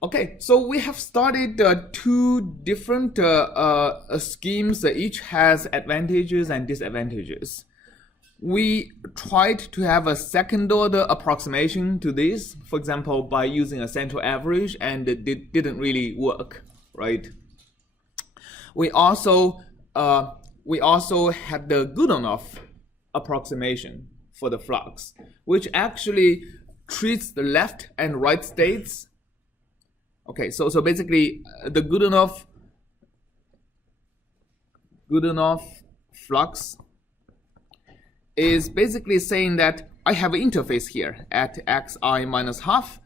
Okay, so we have started two different schemes that each has advantages and disadvantages. We tried to have a second order approximation to this, for example, by using a central average, and it didn't really work, right? We also had the Godunov approximation for the flux, which actually treats the left and right states. Okay, so basically the Godunov flux is basically saying that I have an interface here at xi minus half,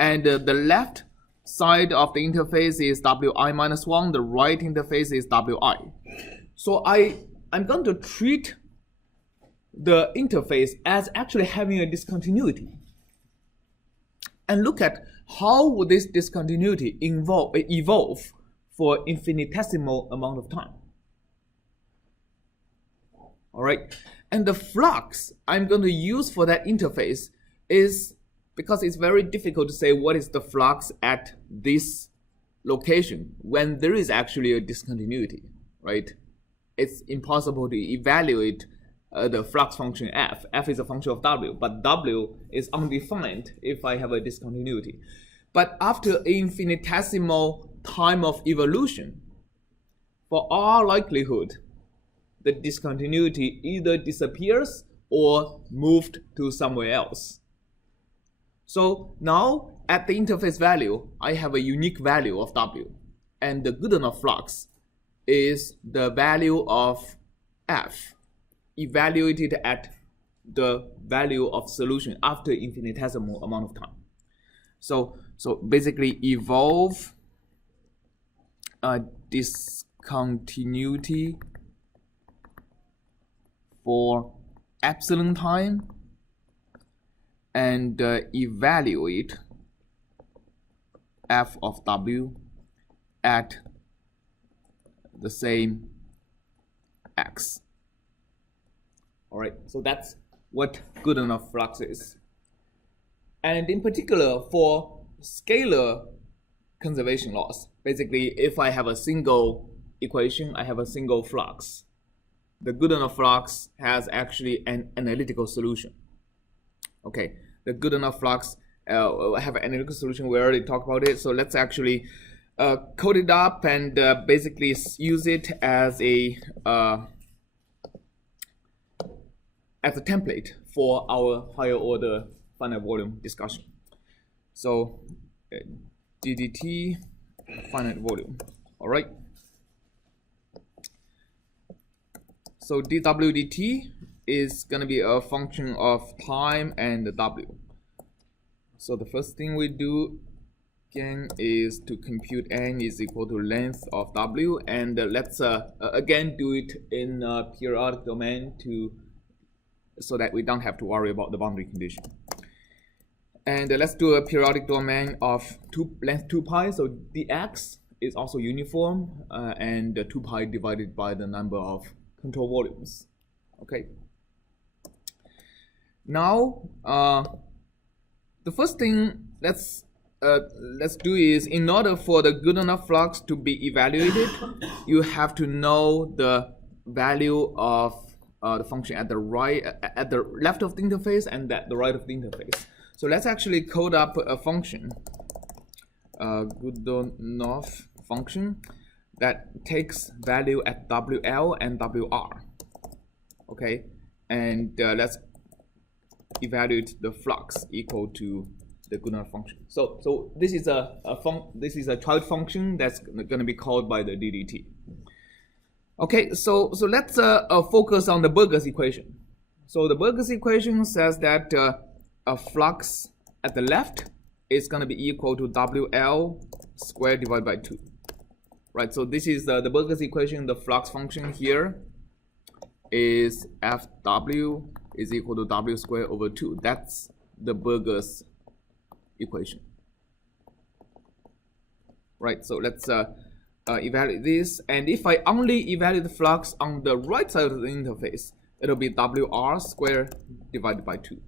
and the left side of the interface is wi minus 1, the right interface is wi. So I'm going to treat the interface as actually having a discontinuity, and look at how would this discontinuity evolve for infinitesimal amount of time. All right, and the flux I'm going to use for that interface is, because it's very difficult to say what is the flux at this location when there is actually a discontinuity, right? It's impossible to evaluate the flux function f. F is a function of w, but w is undefined if I have a discontinuity. But after infinitesimal time of evolution, for all likelihood, the discontinuity either disappears or moved to somewhere else. So now at the interface value, I have a unique value of w, and the Godunov flux is the value of f evaluated at the value of solution after infinitesimal amount of time. So basically evolve a discontinuity for epsilon time and evaluate f of w at the same x. All right, so that's what Godunov flux is. And in particular, for scalar conservation laws, basically if I have a single equation, I have a single flux. The Godunov flux has actually an analytical solution. Okay, the Godunov flux have an analytical solution. We already talked about it. So let's actually code it up and basically use it as a template for our higher order finite volume discussion. So ddt finite volume. All right. So dw dt is going to be a function of time and w. So the first thing we do again is to compute n is equal to length of w, and let's again do it in a periodic domain so that we don't have to worry about the boundary condition. And let's do a periodic domain of length 2 pi, so dx is also uniform, and 2 pi divided by the number of control volumes. Okay. Now the first thing let's do is, in order for the Godunov flux to be evaluated, you have to know the value of the function at the left of the interface and at the right of the interface. So let's actually code up a function, Godunov function, that takes value at WL and WR. Okay, and let's evaluate the flux equal to the Godunov function. So this is a child function that's going to be called by the DDT. Okay, so let's focus on the Burger's equation. So the Burger's equation says that a flux at the left is going to be equal to WL squared divided by 2. Right, so this is the Burger's equation. The flux function here is Fw is equal to W squared over 2. That's the Burger's equation. Right, so let's evaluate this. And if I only evaluate the flux on the right side of the interface, it'll be WR squared divided by 2.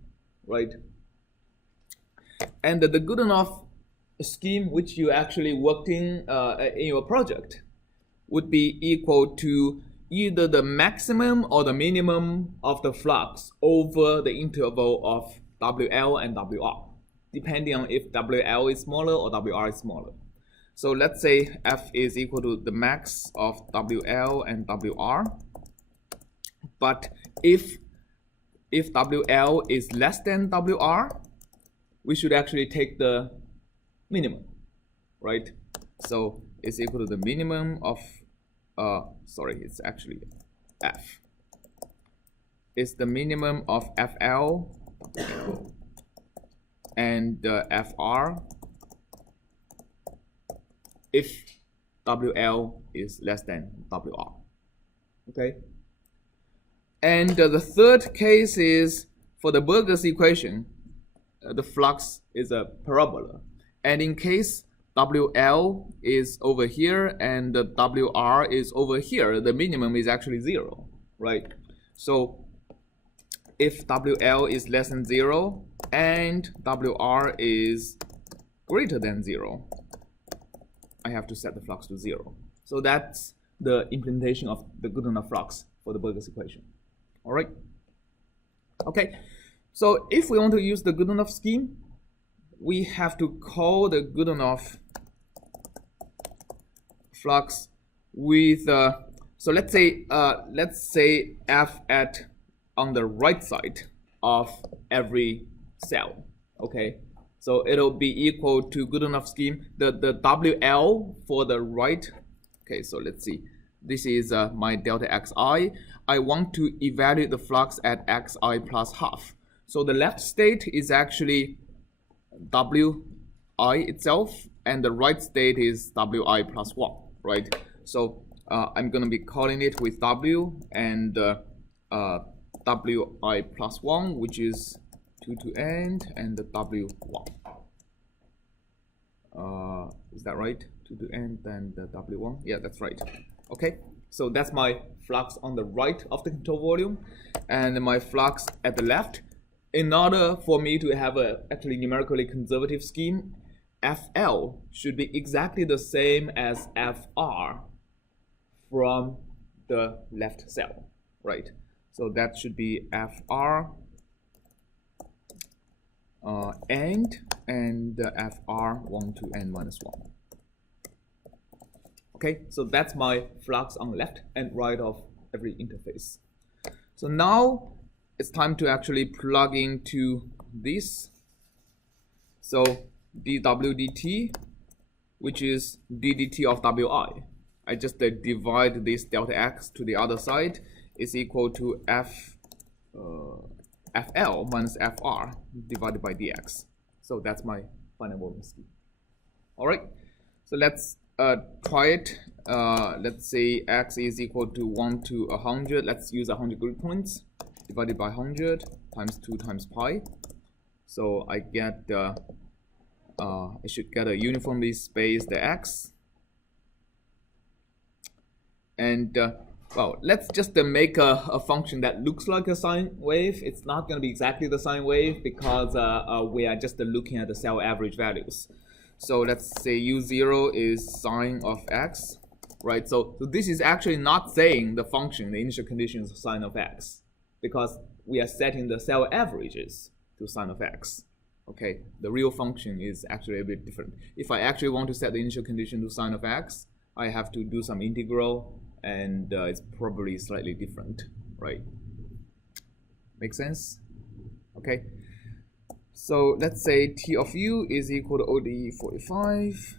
Right? And the Godunov scheme which you actually worked in your project would be equal to either the maximum or the minimum of the flux over the interval of WL and WR, depending on if WL is smaller or WR is smaller. So let's say F is equal to the max of WL and WR, but if WL is less than WR, we should actually take the minimum, right? So it's equal to the minimum of, sorry, it's actually F. It's the minimum of FL and FR if WL is less than WR, okay? And the third case is for the Burger's equation, the flux is a parabola. And in case WL is over here and the WR is over here, the minimum is actually 0, right? So if WL is less than 0 and WR is greater than 0, I have to set the flux to 0. So that's the implementation of the Godunov flux for the Burger's equation. All right. Okay. So if we want to use the Godunov scheme, we have to call the Godunov flux with so let's say F at on the right side of every cell. Okay. So it'll be equal to Godunov scheme, the WL for the right. Okay, so let's see. This is my delta xi. I want to evaluate the flux at xi plus half. So the left state is actually Wi itself, and the right state is Wi plus 1, right? So I'm going to be calling it with W and Wi plus 1, which is 2 to end, and the W1. Is that right? 2 to end and the W1? Yeah, that's right. Okay, so that's my flux on the right of the control volume, and my flux at the left. In order for me to have a actually numerically conservative scheme, FL should be exactly the same as FR from the left cell, right? So that should be FR and FR 1 to n minus 1. Okay, so that's my flux on the left and right of every interface. So now it's time to actually plug into this. So dW dt, which is ddt of Wi. I just divide this delta x to the other side, is equal to FL minus FR divided by dx. So that's my final volume scheme. All right, so let's try it. Let's say x is equal to 1 to 100. Let's use 100 grid points divided by 100 times 2 times pi. So I get I should get a uniformly spaced x. And well, let's just make a function that looks like a sine wave. It's not going to be exactly the sine wave because we are just looking at the cell average values. So let's say u0 is sine of x, right? So this is actually not saying the function, the initial condition is sine of x, because we are setting the cell averages to sine of x. Okay, the real function is actually a bit different. If I actually want to set the initial condition to sine of x, I have to do some integral, and it's probably slightly different, right? Make sense? Okay. So let's say T of u is equal to ODE 45.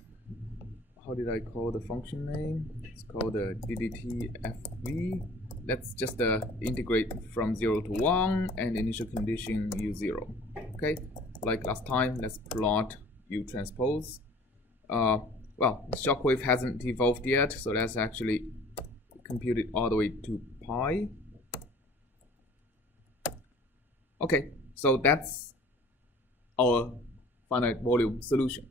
How did I call the function name? It's called the ddt fv. Let's just integrate from 0 to 1 and initial condition u0. Okay, like last time, let's plot u transpose. Well, the shockwave hasn't evolved yet, so let's actually compute it all the way to pi. Okay, so that's our finite volume solution.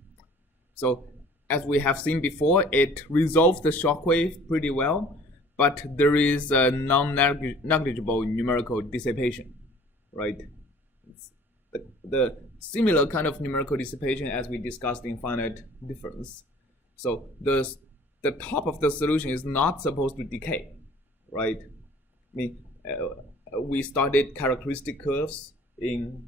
So as we have seen before, it resolves the shockwave pretty well, but there is a non-negligible numerical dissipation, right? The similar kind of numerical dissipation as we discussed in finite difference. So the top of the solution is not supposed to decay, right? We studied characteristic curves in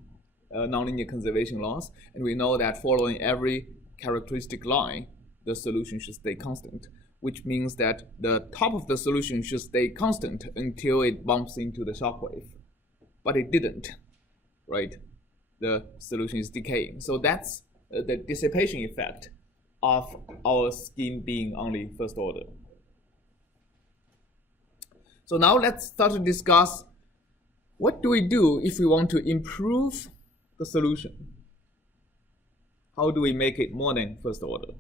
nonlinear conservation laws, and we know that following every characteristic line, the solution should stay constant, which means that the top of the solution should stay constant until it bumps into the shock wave. But it didn't, right? The solution is decaying. So that's the dissipation effect of our scheme being only first order. So now let's start to discuss what do we do if we want to improve the solution. How do we make it more than first order?